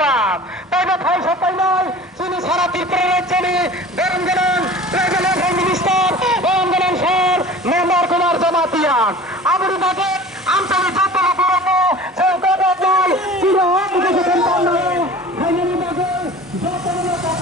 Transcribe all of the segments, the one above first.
জবাব তাই না ফল সবাই নয় তিনি সারা ত্রিপুরার চিনি বেরঙ্গনান প্রেজেন্ট হোম মিনিস্টার বেরঙ্গনান স্যার মেম্বার কুমার জমাতিয়ান আবুরি বাগে আমতলি জাতলা পুরনো সেই কথা নয় তিনি কিছু সন্তান নয় ফাইনালি বাগে জাতলা কথা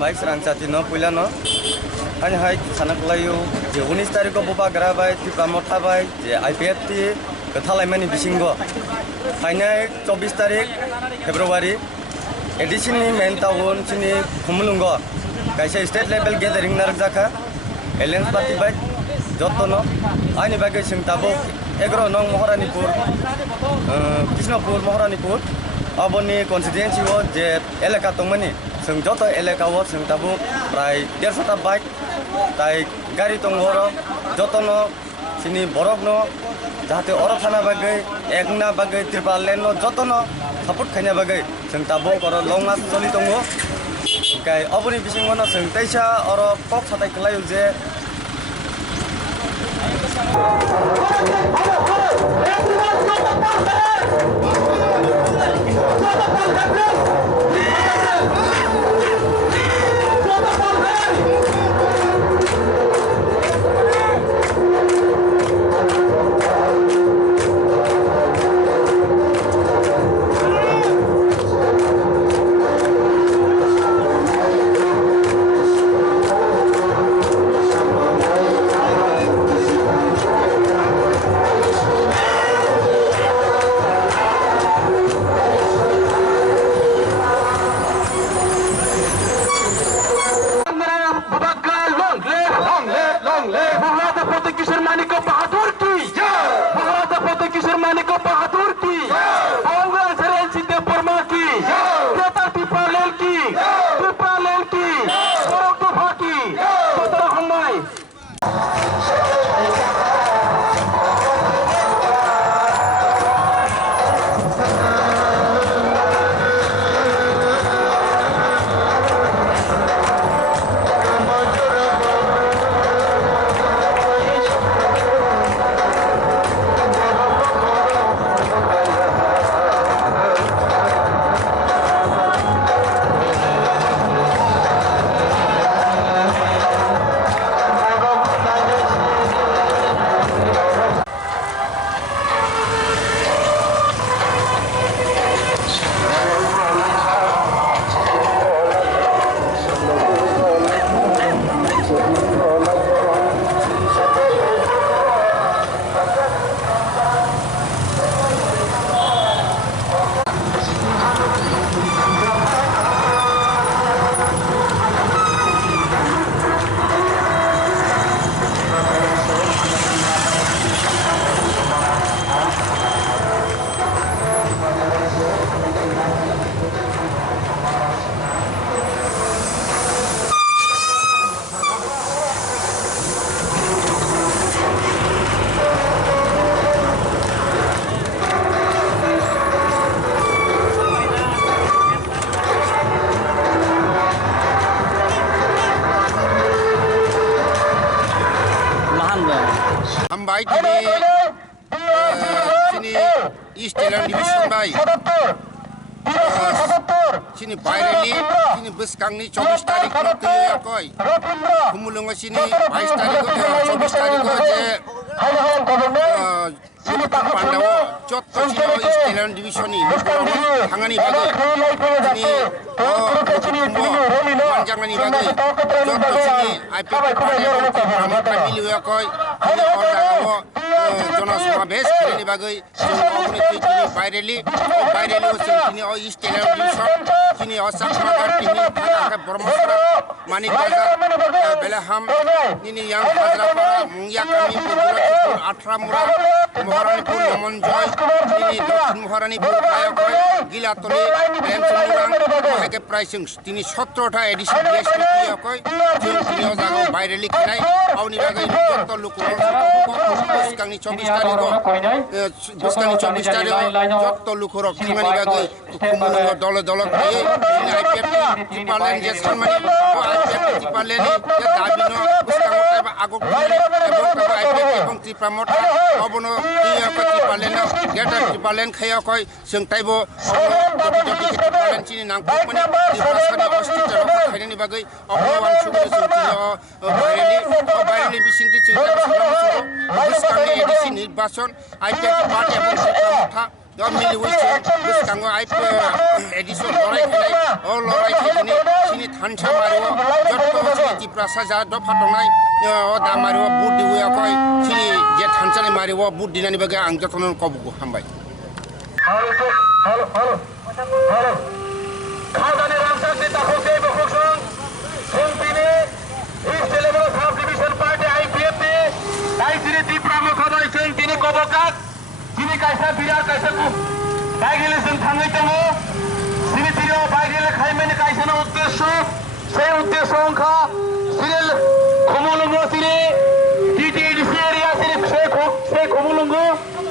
Baik serang saat ini pulang no, hanya hai sana kelayu, je 19 tarik ko buka gerabai, di pramota bai, je IPFT, kethalai mani bisinggo, hanya 24 tarik Februari, edisi ni main tahun sini kumulunggo, kaisa state level gathering narak jaka, alliance party bai, jotono, hanya bagai sing tabo, egro nong Maharanipur, Krishnapur Maharanipur, aboni constituency wo je elaka tongmani. Seng joto eleka wo seng tabu prai 150 ta bike tai gari tonggoro joto no sini borok no jahate oro thana bagai egna bagai tripal lane no joto no support khanya bagai seng tabu koro long march choli tongo kai oboni bisingo no seng taisa oro kok satai kelayu je hambai sini East Thailand Division bai sini Baireli sini Beskangni 24 tarik no tuya koi kumulunga sini 22 tarik 24 tarik je Pandawa jot sini East Thailand Division ni hangani bagai sini panjangani bagai jot sini IPF Pandawa family ya koi ini ordawo Jonas Mabes ini bagai sini Baireli sini East Thailand Division sini Sakmagar ini ke Brahmasura Manik Bazar Belaham ini yang Hadrapara Mungya kami Purulapur 18 Murah Maharanipur Namonjoy ini Dakshin Maharanipur Payakoy Gilatoli Premchumurang Mahake Pricing তিনি 17টা addition DSP কই তিনি জাগো বাইরেলি খাই আউনি বাগাই যত লোক বসকানি 24 তারিখ বসকানি 24 তারিখ যত লোক খামানি বাগাই কুমুন দল দল খাই তিনি আইপিএফ টিপালেন যে সম্মানি আইপিএফ টিপালেন যে দাবিনো বসকানো তাইবা আগো এবং আইপিএফ এবং টিপ্রামট অবন টিপালেন গেটা টিপালেন খাই কই जों তাইবো দটি টিপালেন চিনি নাংকুমনি টিপাসানি অস্তিত্ব রক্ষা খাইনি বাগৈ অপমান সুবিধা जों বাইরেলি বিসিংটি চিন্তা বসকানি এডিসি নির্বাচন আইপিএফ পার্টি এবং টিপ্রামঠা মিলি হইছে বসকাঙ্গ আইপিএফ এডিশন লড়াই খাই ও লড়াই খাইনি চিনি থানসা মারিও যত চিনি টিপ্রাসা যা দফা দনাই ও দা মারিও বুট দিউয়া কই চিনি যে থানসানি মারিও বুট দিনানি বাগৈ আং যতন কবগো হামবাই Halo. Khadani Ramsar Sita Hosei Bokhoksong Songpini East Level Sub Division Party IPF Dai Sini Tipra Mokhabai Songpini Kobokat Sini Kaisa Birar Kaisa Ku Baigile Song Thangai Tongo Sini Tiro Baigile Khaimani Kaisa Na Uddesho Sei Uddesho Ongkha Sini Khomolongo Sini TTDC area Sini Sei Khomolongo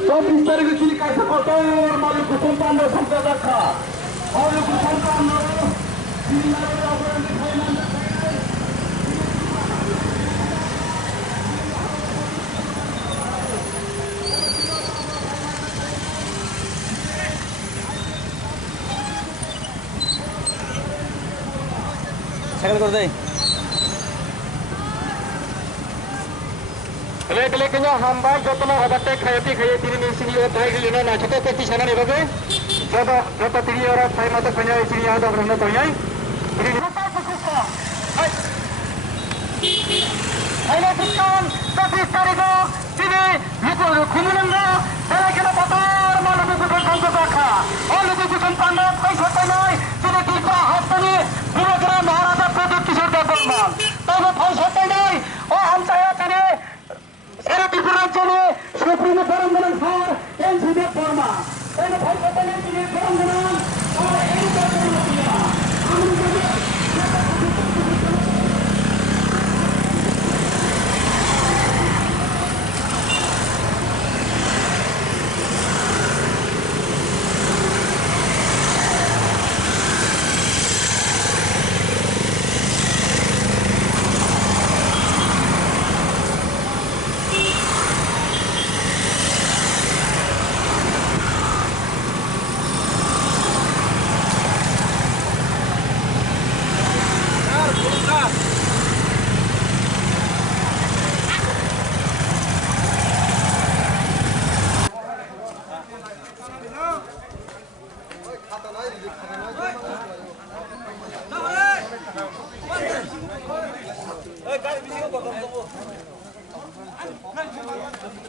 24 তারিখে Sini Kaisa Kotor Malu Kusumpanda Samsa Dakha और लोग संतान second कर दे लेकिन हम बात जो तुम हबते खायती तीन सिनी और भाई लेना ना छते पेटी सना ने बगे जब तीन और फाइ मत प냐 सिनी याद रखना तो यही आइना सिस्टम 25 तारिख सिनी लिको खुमुलंगा तेरे के पतार मालूम को संको रखा और लोगों को संपादन पैसा तनाई सिनी टीका हस्तनी पूरा महाराजा प्रदीप किशोर देवबर्मन तब पैसा तनाई और हम चाहे तने এরা ত্রিপুরা অঞ্চলে সুপ্রিম বরঙ্গনান স্যার এনসি দেববর্মা এই ভাই কথা নিয়ে বরঙ্গনান আর এই